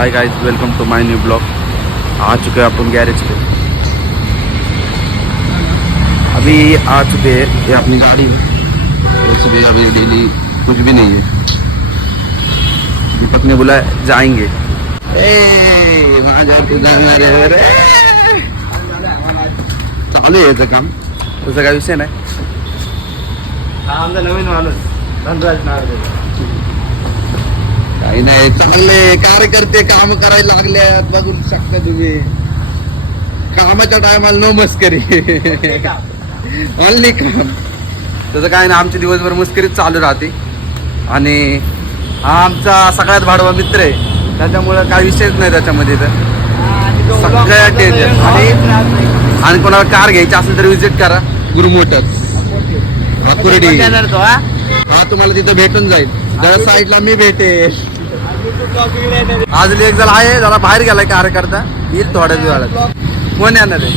High guys, welcome to my new blog. आ चुके हैं अपन गैरेज पे। अभी आ चुके हैं, ये अपनी गाड़ी है। सुबह अभी डेली कुछ भी नहीं है। दीपक ने बोला जाएंगे। चालू आहे याचं काम, तसं काय विषय नाही। हा आमचा नवीन माणूस धनराज नारदे. काही नाही, चांगले कार्यकर्ते काम करायला लागले बघू शकता तुम्ही। कामाच्या टायमाला नो मस्करी, ऑनली काम। तसं काय नाही, आमचे दिवसभर मस्करीच चालू राहते। आणि हा आमचा सगळ्यात भाडवा मित्र आहे, त्याच्यामुळं काही विषयच नाही त्याच्यामध्ये। तर सगळ्या टेन्शन आणि कोणाला कार घ्यायची असेल तर विजिट करा गुरु मोटर्स अकुर्डी। हा तुम्हाला तिथं भेटून जाईल। जरा साईडला मी भेटेल। आज एक जण आहे, जरा बाहेर गेलाय कार्यकर्ता, येईल थोड्या वेळात। कोण येणार आहे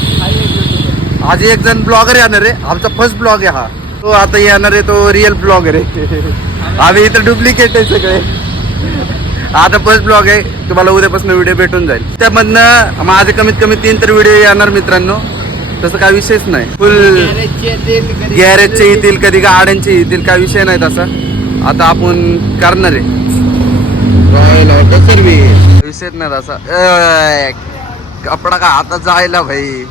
आज? एक जण ब्लॉगर येणार आहे, आमचा फर्स्ट ब्लॉग आहे हा। तो आता येणार आहे, तो रिअल ब्लॉगर आहे। आम्ही इथं डुप्लिकेट आहे सगळे। आता फर्स्ट ब्लॉग आहे, तुम्हाला उद्यापासून व्हिडिओ भेटून जाईल। त्यामधनं माझे कमीत कमी 3 तर व्हिडिओ येणार मित्रांनो। तसं काय विषयच नाही, फुल गॅरेजचे येतील, कधी गाड्यांचे येतील, काय विषय नाही तसा। आता आपण करणार आहे विषयच नाही तसा। कपडा का आता जायला भाई।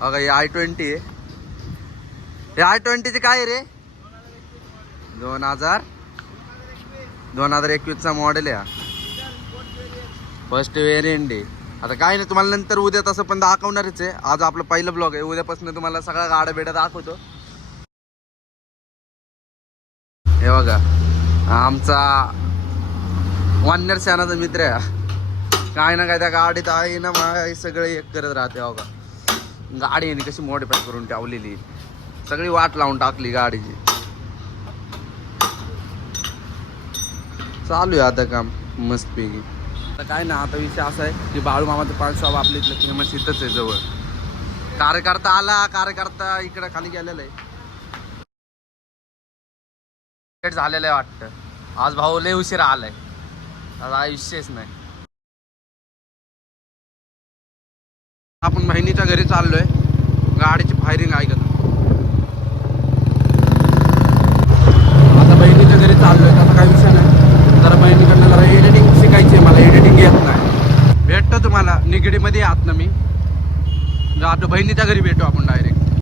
अगं हे i20 आहे, हे i20 चे काय रे? 2021 चा मॉडेल आहे, फर्स्ट वेरियंट आहे। आता काय नाही, तुम्हाला नंतर उद्या तसं पण दाखवणारच आहे। आज आपलं पहिलं ब्लॉग आहे, उद्यापासून तुम्हाला सगळ्या गाड्या बेड्या दाखवतो। हे बघा, आमचा वानर शानाचा मित्र आहे। काय ना काय त्या गाडीत आहे ना, सगळं एक करत राहते। बघा गाडी आहे कशी मॉडिफाय करून ठेवलेली, सगळी वाट लावून टाकली गाडीची। चालू आहे आता काम मस्तपैकी। आता काय ना, आता विषय असा आहे की बाळू मामाचं पान शॉप आपल्या इथलं फेमस इथंच आहे जवळ। कार्यकर्ता आला, कार्यकर्ता इकडे खाली गेलेला आहे, झालेलं आहे वाटतं। आज भाऊ लय उशिरा आलाय, आता विषयच नाही। आपण बहिणीच्या घरी चाललोय, गाडीची फायरिंग ऐकत। आता बहिणीच्या घरी चाललोय, त्याचा काही विषय नाही। जरा बहिणीकडनं जरा एडिटिंग शिकायची आहे, मला एडिटिंग येत नाही। भेटतो तुम्हाला निगडीमध्ये आत ना मी, आता बहिणीच्या घरी भेटू आपण डायरेक्ट।